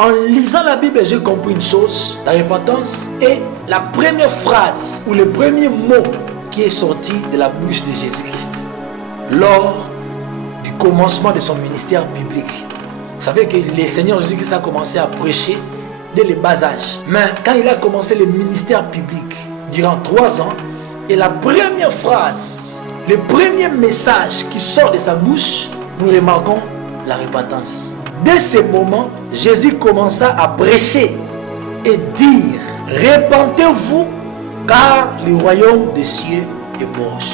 En lisant la Bible, j'ai compris une chose. La repentance est la première phrase ou le premier mot qui est sorti de la bouche de Jésus-Christ lors du commencement de son ministère biblique. Vous savez que le Seigneur Jésus-Christ a commencé à prêcher dès le bas âge. Mais quand il a commencé le ministère biblique durant 3 ans, et la première phrase, le premier message qui sort de sa bouche, nous remarquons la repentance. Dès ce moment, Jésus commença à prêcher et dire: repentez-vous, car le royaume des cieux est proche.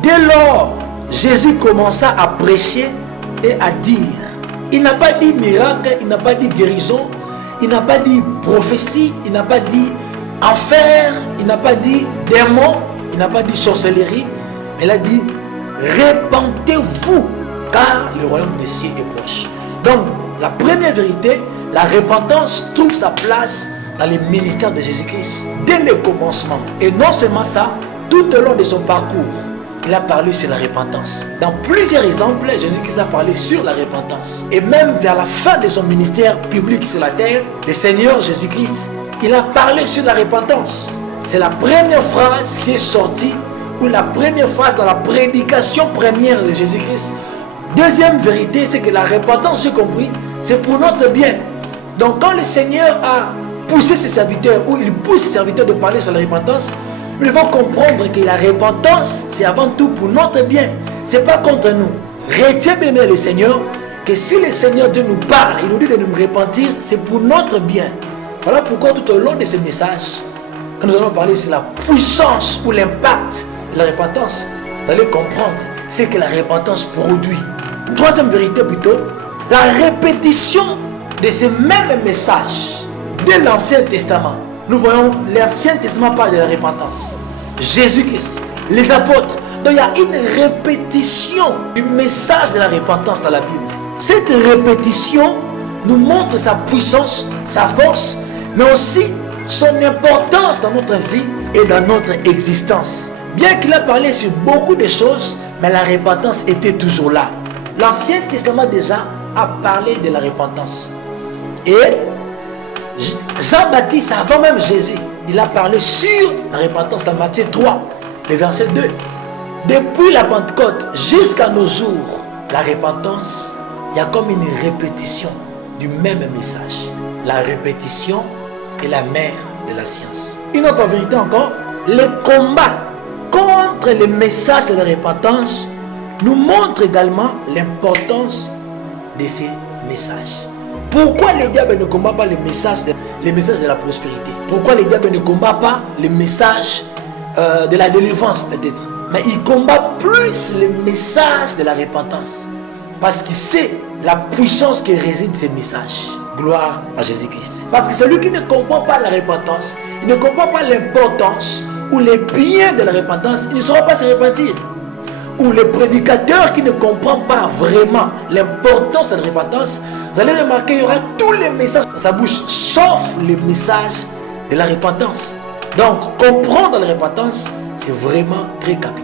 Dès lors, Jésus commença à prêcher et à dire. Il n'a pas dit miracle, il n'a pas dit guérison, il n'a pas dit prophétie, il n'a pas dit enfer, il n'a pas dit démon, il n'a pas dit sorcellerie, mais il a dit repentez-vous, car le royaume des cieux est proche. Donc, la première vérité, la repentance trouve sa place dans le ministère de Jésus-Christ dès le commencement. Et non seulement ça, tout au long de son parcours, il a parlé sur la repentance. Dans plusieurs exemples, Jésus-Christ a parlé sur la repentance. Et même vers la fin de son ministère public sur la terre, le Seigneur Jésus-Christ, il a parlé sur la repentance. C'est la première phrase qui est sortie, ou la première phrase dans la prédication première de Jésus-Christ. Deuxième vérité, c'est que la repentance, j'ai compris, c'est pour notre bien. Donc quand le Seigneur a poussé ses serviteurs, ou il pousse ses serviteurs de parler sur la repentance, nous devons comprendre que la repentance, c'est avant tout pour notre bien. Ce n'est pas contre nous. Retiens bien le Seigneur, que si le Seigneur Dieu nous parle, il nous dit de nous repentir, c'est pour notre bien. Voilà pourquoi tout au long de ce message, quand nous allons parler sur la puissance ou l'impact de la repentance, vous allez comprendre ce que la repentance produit. Troisième vérité plutôt, la répétition de ce même message dès l'Ancien Testament. Nous voyons l'Ancien Testament parle de la repentance. Jésus-Christ, les apôtres. Donc il y a une répétition du message de la repentance dans la Bible. Cette répétition nous montre sa puissance, sa force, mais aussi son importance dans notre vie et dans notre existence. Bien qu'il a parlé sur beaucoup de choses, mais la repentance était toujours là. L'Ancien Testament déjà a parlé de la repentance. Et Jean-Baptiste, avant même Jésus, il a parlé sur la repentance dans Matthieu 3, le verset 2. Depuis la Pentecôte jusqu'à nos jours, la repentance, il y a comme une répétition du même message. La répétition est la mère de la science. Une autre vérité encore, le combat contre le message de la repentance nous montre également l'importance de ces messages. Pourquoi le diable ne combat pas les messages de la prospérité? Pourquoi le diable ne combat pas les messages de la délivrance peut-être? Mais il combat plus les messages de la repentance. Parce qu'il sait la puissance qui réside de ces messages. Gloire à Jésus-Christ. Parce que celui qui ne comprend pas la repentance, il ne comprend pas l'importance ou les biens de la repentance, il ne saura pas se repentir. Ou le prédicateur qui ne comprend pas vraiment l'importance de la repentance, vous allez remarquer, il y aura tous les messages dans sa bouche, sauf le message de la repentance. Donc, comprendre la repentance, c'est vraiment très capital.